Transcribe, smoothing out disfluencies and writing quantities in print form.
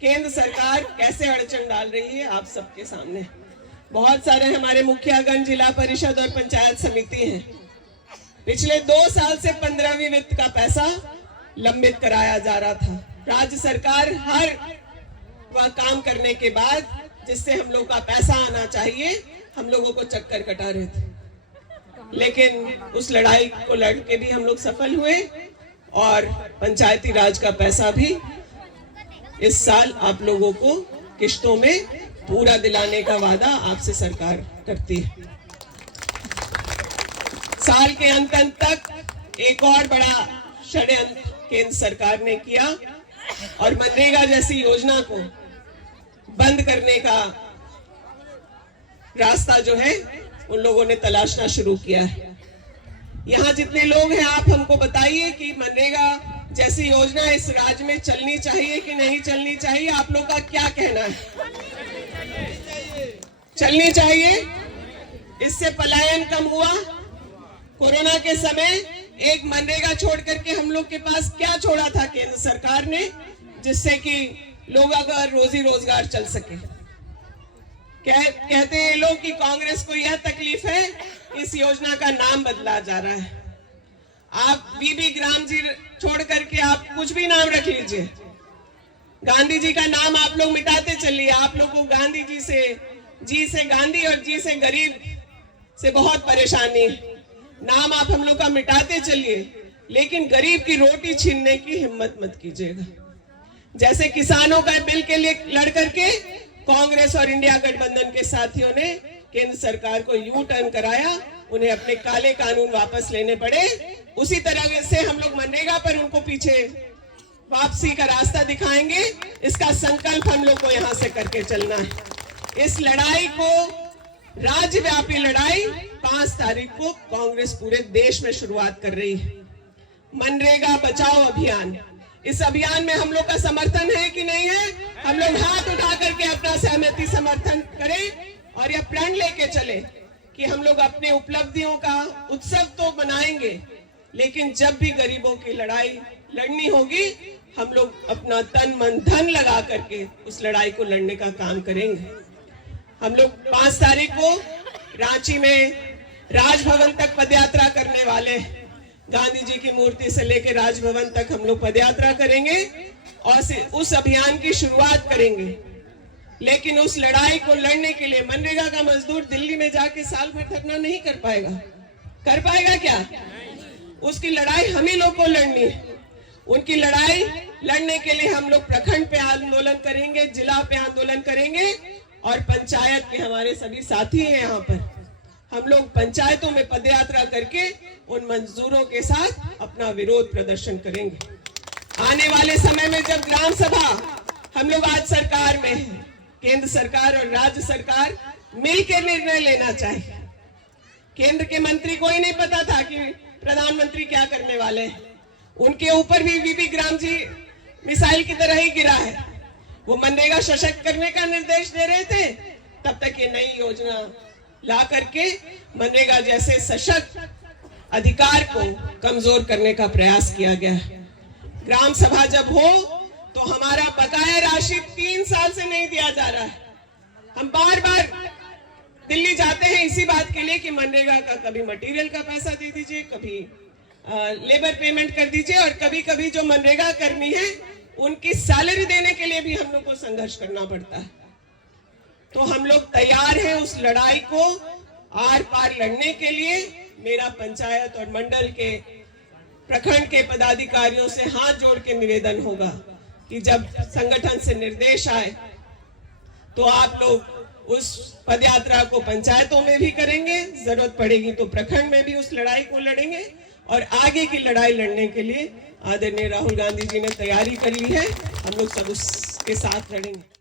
केंद्र सरकार कैसे अड़चन डाल रही है आप सबके सामने। बहुत सारे हमारे मुखियागण, जिला परिषद और पंचायत समिति हैं। पिछले 2 साल से 15वीं वित्त का पैसा लंबित कराया जा रहा था। राज्य सरकार हर वह काम करने के बाद जिससे हम लोग का पैसा आना चाहिए, हम लोगों को चक्कर कटा रहे थे, लेकिन उस लड़ाई को लड़ के भी हम लोग सफल हुए और पंचायती राज का पैसा भी इस साल आप लोगों को किश्तों में पूरा दिलाने का वादा आपसे सरकार करती है। साल के अंत तक एक और बड़ा षड्यंत्र केंद्र सरकार ने किया और मनरेगा जैसी योजना को बंद करने का रास्ता जो है उन लोगों ने तलाशना शुरू किया है। यहाँ जितने लोग हैं आप हमको बताइए कि मनरेगा जैसी योजना इस राज्य में चलनी चाहिए कि नहीं चलनी चाहिए? आप लोग का क्या कहना है? चलनी चाहिए। इससे पलायन कम हुआ। कोरोना के समय एक मनरेगा छोड़ करके हम लोग के पास क्या छोड़ा था केंद्र सरकार ने, जिससे कि लोगों का रोजी रोजगार चल सके। कहते हैं लोग कि कांग्रेस को यह तकलीफ है, इस योजना का नाम बदला जा रहा है। आप बीबी ग्राम जी छोड़ करके आप कुछ भी नाम रख लीजिए, गांधी जी का नाम आप लोग मिटाते चलिए। आप लोग को गांधी जी से गांधी और जी से गरीब से बहुत परेशानी है। नाम आप हम लोग का मिटाते चलिए, लेकिन गरीब की रोटी छीनने की हिम्मत मत कीजिएगा। जैसे किसानों का बिल के लिए लड़ करके कांग्रेस और इंडिया गठबंधन के साथियों ने केंद्र सरकार को यू टर्न कराया, उन्हें अपने काले कानून वापस लेने पड़े। उसी तरह से हम लोग मनरेगा पर उनको पीछे वापसी का रास्ता दिखाएंगे। इसका संकल्प हम लोग को यहाँ से करके चलना है। इस लड़ाई को, राज्यव्यापी लड़ाई 5 तारीख को कांग्रेस पूरे देश में शुरुआत कर रही है। मनरेगा बचाओ अभियान, इस अभियान में हम लोग का समर्थन है कि नहीं है? हम लोग हाथ उठा करके अपना सहमति समर्थन करें और यह प्रण लेके चले कि हम लोग अपने उपलब्धियों का उत्सव तो मनाएंगे, लेकिन जब भी गरीबों की लड़ाई लड़नी होगी, हम लोग अपना तन मन धन लगा करके उस लड़ाई को लड़ने का काम करेंगे। हम लोग 5 तारीख को रांची में राजभवन तक पदयात्रा करने वाले हैं। गांधी जी की मूर्ति से लेकर राजभवन तक हम लोग पदयात्रा करेंगे और उस अभियान की शुरुआत करेंगे। लेकिन उस लड़ाई को लड़ने के लिए मनरेगा का मजदूर दिल्ली में जाके साल भर धरना नहीं कर पाएगा। कर पाएगा क्या? उसकी लड़ाई हम ही लोग को लड़नी है। उनकी लड़ाई लड़ने के लिए हम लोग प्रखंड पे आंदोलन करेंगे, जिला पे आंदोलन करेंगे और पंचायत के हमारे सभी साथी हैं यहाँ पर। हम लोग पंचायतों में पदयात्रा करके उन मजदूरों के साथ अपना विरोध प्रदर्शन करेंगे। आने वाले समय में जब ग्राम सभा हम लोग आज सरकार में हैं, केंद्र सरकार और राज्य सरकार मिलकर निर्णय लेना चाहिए। केंद्र के मंत्री को ही नहीं पता था कि प्रधानमंत्री क्या करने वाले हैं। उनके ऊपर भी बीबी ग्राम जी मिसाइल की तरह ही गिरा है। वो मनरेगा सशक्त करने का निर्देश दे रहे थे, तब तक ये नई योजना ला करके मनरेगा जैसे सशक्त अधिकार को कमजोर करने का प्रयास किया गया है। ग्राम सभा जब हो तो हमारा बकाया राशि 3 साल से नहीं दिया जा रहा है। हम बार बार दिल्ली जाते हैं इसी बात के लिए कि मनरेगा का कभी मटेरियल का पैसा दे दीजिए, कभी लेबर पेमेंट कर दीजिए, और कभी कभी जो मनरेगा कर्मी है उनकी सैलरी देने के लिए भी हम लोग को संघर्ष करना पड़ता है। तो हम लोग तैयार हैं उस लड़ाई को आर पार लड़ने के लिए। मेरा पंचायत और मंडल के, प्रखंड के पदाधिकारियों से हाथ जोड़ के निवेदन होगा कि जब संगठन से निर्देश आए तो आप लोग उस पदयात्रा को पंचायतों में भी करेंगे, जरूरत पड़ेगी तो प्रखंड में भी उस लड़ाई को लड़ेंगे। और आगे की लड़ाई लड़ने के लिए आदरणीय राहुल गांधी जी ने तैयारी कर ली है, हम लोग सब उसके साथ लड़ेंगे।